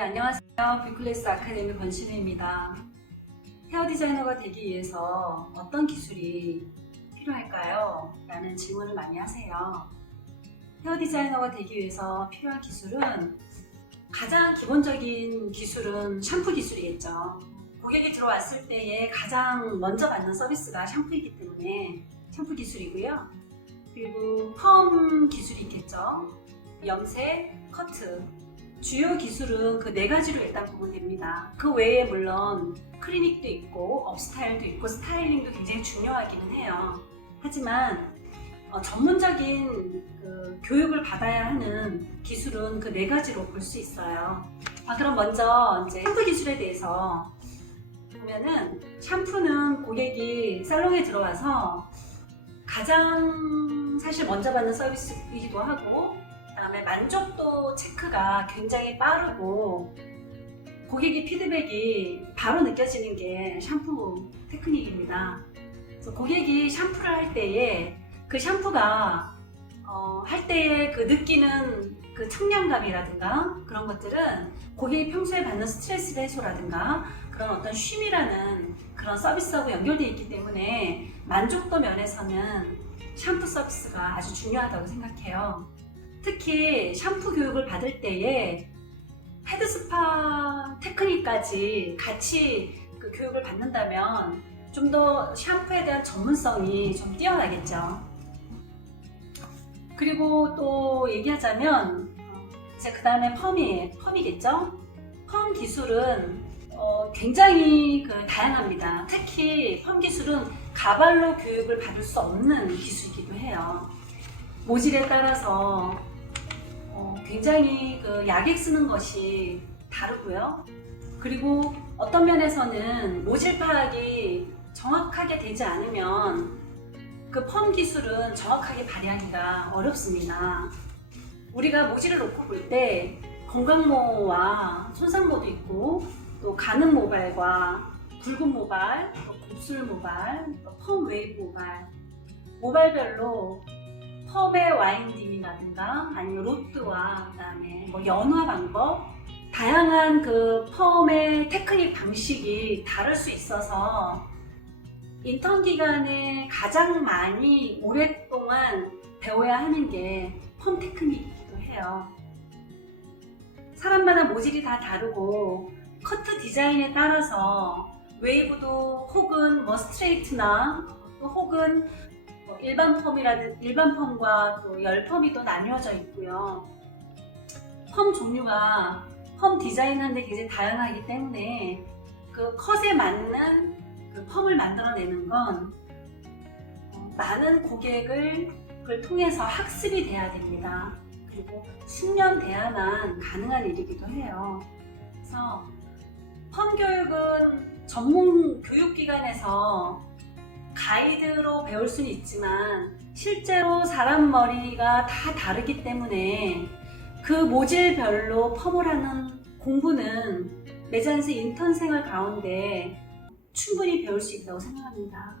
안녕하세요. 뷰클래스 아카데미 권신우입니다. 헤어 디자이너가 되기 위해서 어떤 기술이 필요할까요? 라는 질문을 많이 하세요. 헤어 디자이너가 되기 위해서 필요한 기술은 가장 기본적인 기술은 샴푸 기술이겠죠. 고객이 들어왔을 때에 가장 먼저 받는 서비스가 샴푸이기 때문에 샴푸 기술이고요. 그리고 펌 기술이 있겠죠. 염색, 커트. 주요 기술은 그 네 가지로 일단 보면 됩니다. 그 외에 물론 클리닉도 있고 업스타일도 있고 스타일링도 굉장히 중요하기는 해요. 하지만 전문적인 교육을 받아야 하는 기술은 그 네 가지로 볼 수 있어요. 그럼 먼저 이제 샴푸 기술에 대해서 보면은, 샴푸는 고객이 살롱에 들어와서 가장 사실 먼저 받는 서비스이기도 하고, 그다음에 만족도 체크가 굉장히 빠르고 고객의 피드백이 바로 느껴지는 게 샴푸 테크닉입니다. 그래서 고객이 샴푸를 할 때에 그 샴푸가 할 때에 그 느끼는 그 청량감이라든가 그런 것들은 고객이 평소에 받는 스트레스 해소라든가 그런 어떤 쉼이라는 그런 서비스하고 연결되어 있기 때문에 만족도 면에서는 샴푸 서비스가 아주 중요하다고 생각해요. 특히 샴푸 교육을 받을 때에 헤드스파 테크닉까지 같이 그 교육을 받는다면 좀 더 샴푸에 대한 전문성이 좀 뛰어나겠죠. 그리고 또 얘기하자면 이제 그 다음에 펌이겠죠. 펌 기술은 굉장히 다양합니다. 특히 펌 기술은 가발로 교육을 받을 수 없는 기술이기도 해요. 모질에 따라서 굉장히 약액 쓰는 것이 다르고요. 그리고 어떤 면에서는 모질 파악이 정확하게 되지 않으면 그 펌 기술은 정확하게 발휘하기가 어렵습니다. 우리가 모질을 놓고 볼 때 건강모와 손상모도 있고, 또 가는 모발과 굵은 모발, 또 곱슬 모발, 또 펌 웨이브 모발, 모발별로 펌의 와인딩이라든가 아니면 로트와 그다음에 연화 방법, 다양한 그 펌의 테크닉 방식이 다를 수 있어서 인턴 기간에 가장 많이 오랫동안 배워야 하는 게 펌 테크닉이기도 해요. 사람마다 모질이 다 다르고 커트 디자인에 따라서 웨이브도 혹은 스트레이트나 또 혹은 일반 펌과 또 열 펌이 또 나뉘어져 있고요. 펌 종류가 펌 디자인하는데 굉장히 다양하기 때문에 그 컷에 맞는 그 펌을 만들어내는 건 많은 고객을 통해서 학습이 돼야 됩니다. 그리고 숙련돼야만 가능한 일이기도 해요. 그래서 펌 교육은 전문 교육기관에서 가이드로 배울 수는 있지만 실제로 사람 머리가 다 다르기 때문에 그 모질별로 펌을 하는 공부는 매장에서 인턴 생활 가운데 충분히 배울 수 있다고 생각합니다.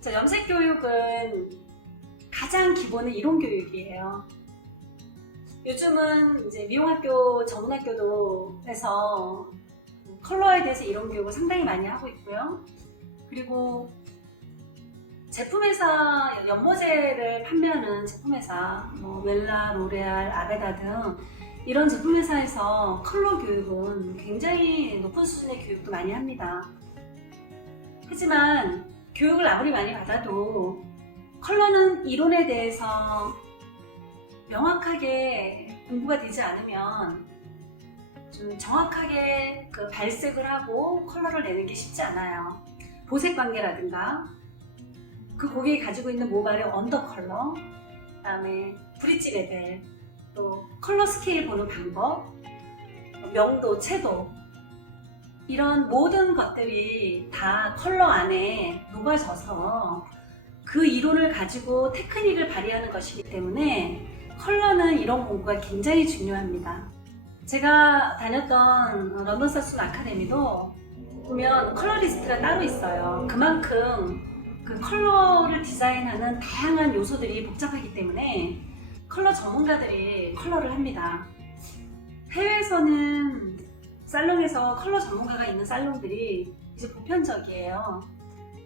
자, 염색 교육은 가장 기본은 이론 교육이에요. 요즘은 이제 미용학교, 전문학교도 해서 컬러에 대해서 이론 교육을 상당히 많이 하고 있고요. 그리고 제품회사, 연모제를 판매하는 제품회사, 웰라, 로레알, 아베다 등 이런 제품회사에서 컬러 교육은 굉장히 높은 수준의 교육도 많이 합니다. 하지만 교육을 아무리 많이 받아도 컬러는 이론에 대해서 명확하게 공부가 되지 않으면 좀 정확하게 그 발색을 하고 컬러를 내는 게 쉽지 않아요. 보색 관계라든가 그 고객이 가지고 있는 모발의 언더 컬러, 그다음에 브릿지 레벨, 또 컬러 스케일 보는 방법, 명도, 채도, 이런 모든 것들이 다 컬러 안에 녹아져서 그 이론을 가지고 테크닉을 발휘하는 것이기 때문에 컬러는 이런 공부가 굉장히 중요합니다. 제가 다녔던 런던 사순 아카데미도 보면 컬러리스트가 따로 있어요. 그만큼 그 컬러를 디자인하는 다양한 요소들이 복잡하기 때문에 컬러 전문가들이 컬러를 합니다. 해외에서는 살롱에서 컬러 전문가가 있는 살롱들이 이제 보편적이에요.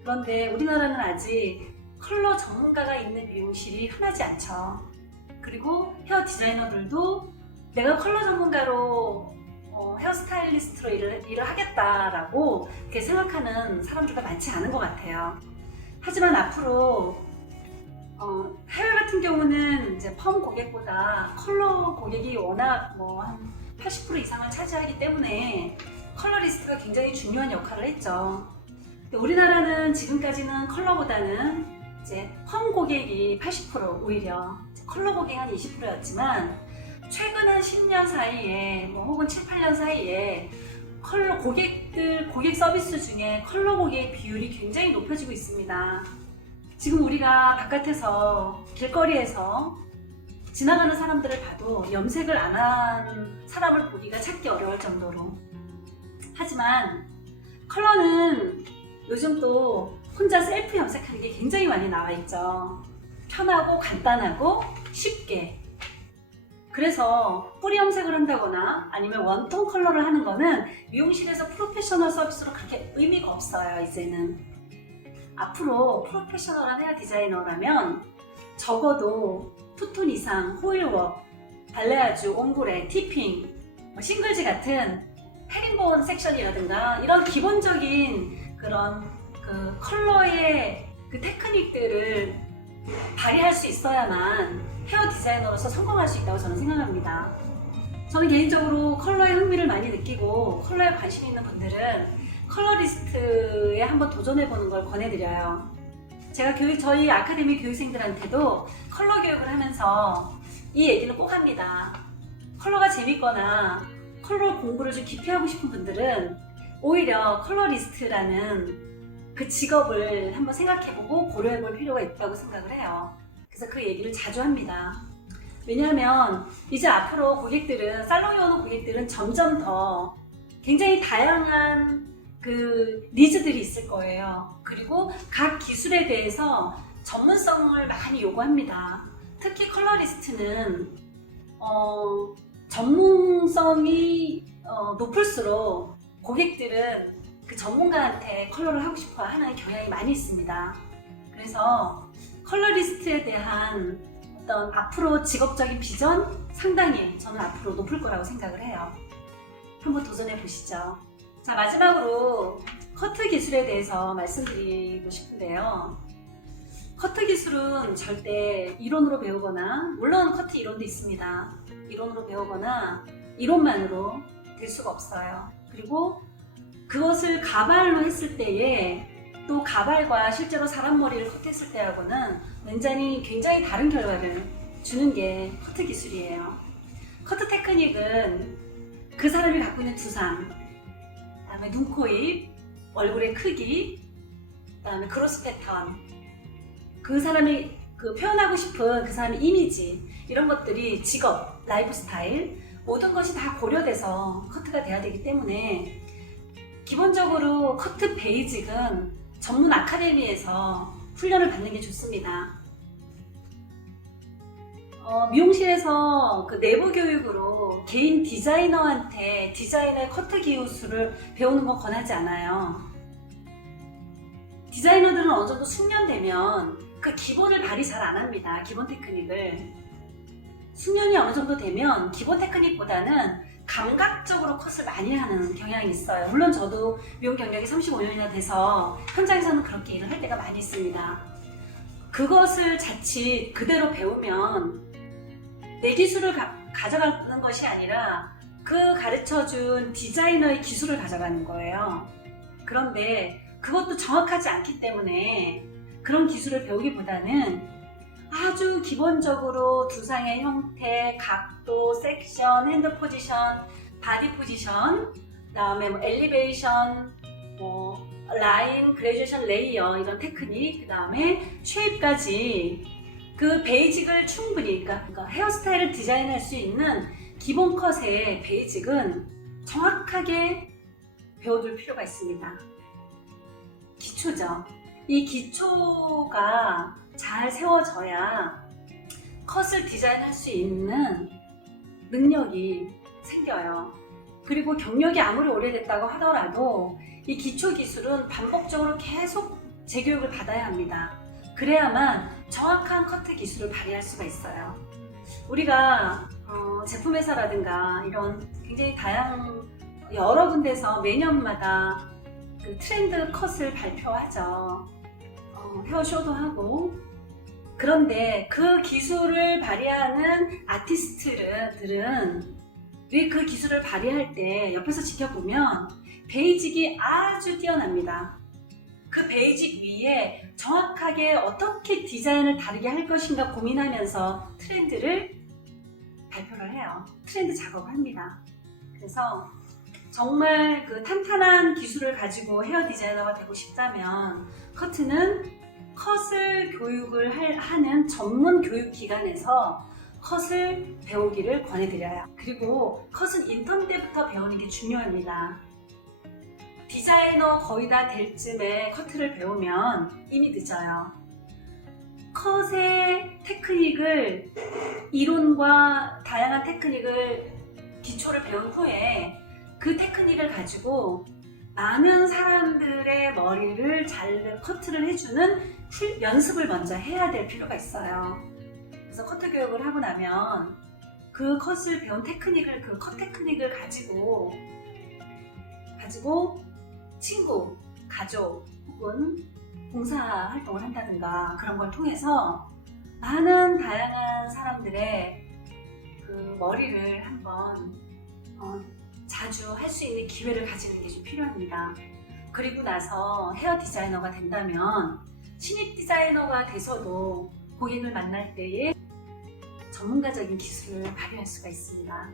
그런데 우리나라는 아직 컬러 전문가가 있는 미용실이 흔하지 않죠. 그리고 헤어 디자이너들도 내가 컬러 전문가로 헤어스타일리스트로 일을 하겠다라고 그렇게 생각하는 사람들도 많지 않은 것 같아요. 하지만 앞으로 해외 같은 경우는 이제 펌 고객보다 컬러 고객이 워낙 한 80% 이상을 차지하기 때문에 컬러리스트가 굉장히 중요한 역할을 했죠. 근데 우리나라는 지금까지는 컬러보다는 이제 펌 고객이 80% 오히려 컬러 고객 한 20%였지만 최근 한 10년 사이에 혹은 7, 8년 사이에 컬러 고객 서비스 중에 컬러 고객 비율이 굉장히 높아지고 있습니다. 지금 우리가 바깥에서 길거리에서 지나가는 사람들을 봐도 염색을 안 한 사람을 보기가 찾기 어려울 정도로. 하지만 컬러는 요즘 또 혼자 셀프 염색하는 게 굉장히 많이 나와 있죠. 편하고 간단하고 쉽게. 그래서 뿌리 염색을 한다거나 아니면 원톤 컬러를 하는 거는 미용실에서 프로페셔널 서비스로 그렇게 의미가 없어요, 이제는. 앞으로 프로페셔널한 헤어 디자이너라면 적어도 투톤 이상 호일워크, 발레아주, 옹브레, 티핑, 싱글지 같은 헤링본 섹션이라든가 이런 기본적인 그런 그 컬러의 그 테크닉들을 발휘할 수 있어야만 헤어 디자이너로서 성공할 수 있다고 저는 생각합니다. 저는 개인적으로 컬러에 흥미를 많이 느끼고 컬러에 관심 있는 분들은 컬러리스트에 한번 도전해보는 걸 권해드려요. 제가 저희 아카데미 교육생들한테도 컬러 교육을 하면서 이 얘기는 꼭 합니다. 컬러가 재밌거나 컬러 공부를 좀 깊이 하고 싶은 분들은 오히려 컬러리스트라는 그 직업을 한번 생각해보고 고려해볼 필요가 있다고 생각을 해요. 그래서 그 얘기를 자주 합니다. 왜냐하면 이제 앞으로 살롱에 오는 고객들은 점점 더 굉장히 다양한 그 니즈들이 있을 거예요. 그리고 각 기술에 대해서 전문성을 많이 요구합니다. 특히 컬러리스트는 전문성이 높을수록 고객들은 그 전문가한테 컬러를 하고 싶어 하는 경향이 많이 있습니다. 그래서 컬러리스트에 대한 어떤 앞으로 직업적인 비전 상당히 저는 앞으로 높을 거라고 생각을 해요. 한번 도전해 보시죠. 자, 마지막으로 커트 기술에 대해서 말씀드리고 싶은데요. 커트 기술은 절대 이론으로 배우거나, 물론 커트 이론도 있습니다. 이론으로 배우거나 이론만으로 될 수가 없어요. 그리고 그것을 가발로 했을 때에 또 가발과 실제로 사람 머리를 커트했을 때하고는 굉장히 다른 결과를 주는 게 커트 기술이에요. 커트 테크닉은 그 사람이 갖고 있는 두상, 그다음에 눈, 코, 입, 얼굴의 크기, 그다음에 그로스 패턴, 그 사람이 표현하고 싶은 그 사람의 이미지, 이런 것들이 직업, 라이프 스타일 모든 것이 다 고려돼서 커트가 돼야 되기 때문에 기본적으로 커트 베이직은 전문 아카데미에서 훈련을 받는 게 좋습니다. 미용실에서 그 내부 교육으로 개인 디자이너한테 디자이너의 커트 기술을 배우는 건 권하지 않아요. 디자이너들은 어느 정도 숙련되면 그 기본을 발휘 잘 안 합니다. 기본 테크닉을. 숙련이 어느 정도 되면 기본 테크닉보다는 감각적으로 컷을 많이 하는 경향이 있어요. 물론 저도 미용 경력이 35년이나 돼서 현장에서는 그렇게 일을 할 때가 많이 있습니다. 그것을 자칫 그대로 배우면 내 기술을 가져가는 것이 아니라 그 가르쳐준 디자이너의 기술을 가져가는 거예요. 그런데 그것도 정확하지 않기 때문에 그런 기술을 배우기보다는 아주 기본적으로 두상의 형태, 각도, 섹션, 핸드 포지션, 바디 포지션, 그다음에 엘리베이션, 라인, 그레듀에이션, 레이어 이런 테크닉, 그다음에 쉐입까지 그 베이직을 충분히, 그러니까 헤어스타일을 디자인할 수 있는 기본 컷의 베이직은 정확하게 배워둘 필요가 있습니다. 기초죠. 이 기초가 잘 세워져야 컷을 디자인할 수 있는 능력이 생겨요. 그리고 경력이 아무리 오래됐다고 하더라도 이 기초 기술은 반복적으로 계속 재교육을 받아야 합니다. 그래야만 정확한 커트 기술을 발휘할 수가 있어요. 우리가 제품회사라든가 이런 굉장히 다양한 여러 군데서 매년마다 그 트렌드 컷을 발표하죠. 헤어쇼도 하고. 그런데 그 기술을 발휘하는 아티스트들은 그 기술을 발휘할 때 옆에서 지켜보면 베이직이 아주 뛰어납니다. 그 베이직 위에 정확하게 어떻게 디자인을 다르게 할 것인가 고민하면서 트렌드를 발표를 해요. 트렌드 작업을 합니다. 그래서 정말 그 탄탄한 기술을 가지고 헤어 디자이너가 되고 싶다면 커트는 컷을 교육을 하는 전문 교육기관에서 컷을 배우기를 권해드려요. 그리고 컷은 인턴 때부터 배우는 게 중요합니다. 디자이너 거의 다 될 쯤에 커트를 배우면 이미 늦어요. 컷의 테크닉을, 이론과 다양한 테크닉을 기초를 배운 후에 그 테크닉을 가지고 많은 사람들의 머리를 잘 커트를 해주는 연습을 먼저 해야 될 필요가 있어요. 그래서 커트 교육을 하고 나면 그 컷을 배운 테크닉을, 그 컷 테크닉을 가지고 친구, 가족 혹은 봉사활동을 한다든가 그런 걸 통해서 많은 다양한 사람들의 그 머리를 한번 자주 할 수 있는 기회를 가지는 게 좀 필요합니다. 그리고 나서 헤어 디자이너가 된다면 신입 디자이너가 돼서도 고객을 만날 때에 전문가적인 기술을 발휘할 수가 있습니다.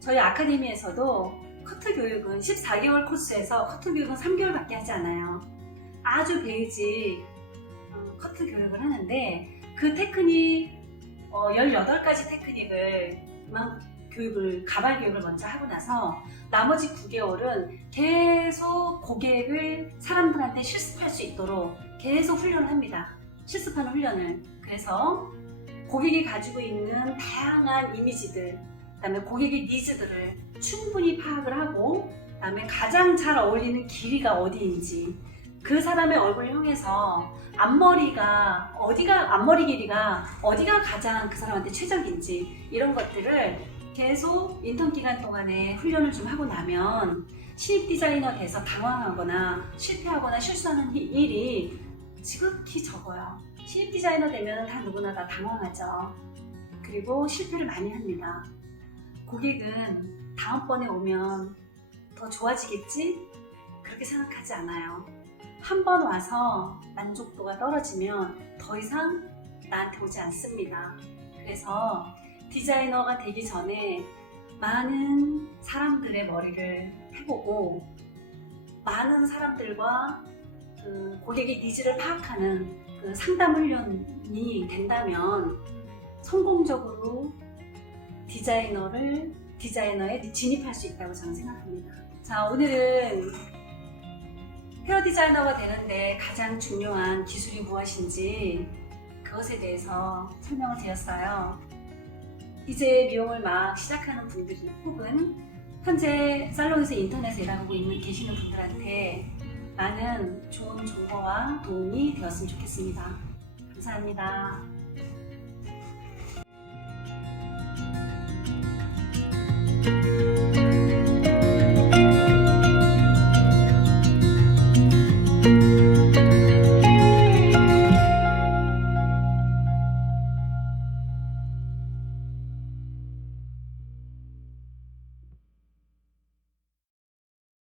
저희 아카데미에서도 커트 교육은 14개월 코스에서 커트 교육은 3개월밖에 하지 않아요. 아주 베이직 커트 교육을 하는데 그 테크닉 18가지 테크닉을 가발 교육을 먼저 하고 나서 나머지 9개월은 계속 고객을 사람들한테 실습할 수 있도록 계속 훈련을 합니다. 실습하는 훈련을. 그래서 고객이 가지고 있는 다양한 이미지들, 그다음에 고객의 니즈들을 충분히 파악을 하고, 그다음에 가장 잘 어울리는 길이가 어디인지, 그 사람의 얼굴을 향해서 앞머리 길이가 어디가 가장 그 사람한테 최적인지, 이런 것들을 계속 인턴 기간 동안에 훈련을 좀 하고 나면 신입 디자이너 돼서 당황하거나 실패하거나 실수하는 일이 지극히 적어요. 신입 디자이너 되면 누구나 다 당황하죠. 그리고 실패를 많이 합니다. 고객은 다음번에 오면 더 좋아지겠지? 그렇게 생각하지 않아요. 한 번 와서 만족도가 떨어지면 더 이상 나한테 오지 않습니다. 그래서 디자이너가 되기 전에 많은 사람들의 머리를 해보고 많은 사람들과 그 고객의 니즈를 파악하는 그 상담 훈련이 된다면 성공적으로 디자이너에 진입할 수 있다고 저는 생각합니다. 자, 오늘은 헤어 디자이너가 되는데 가장 중요한 기술이 무엇인지 그것에 대해서 설명을 드렸어요. 이제 미용을 막 시작하는 분들이 혹은 현재 살롱에서 인터넷에 일하고 계시는 분들한테 많은 좋은 정보와 도움이 되었으면 좋겠습니다. 감사합니다.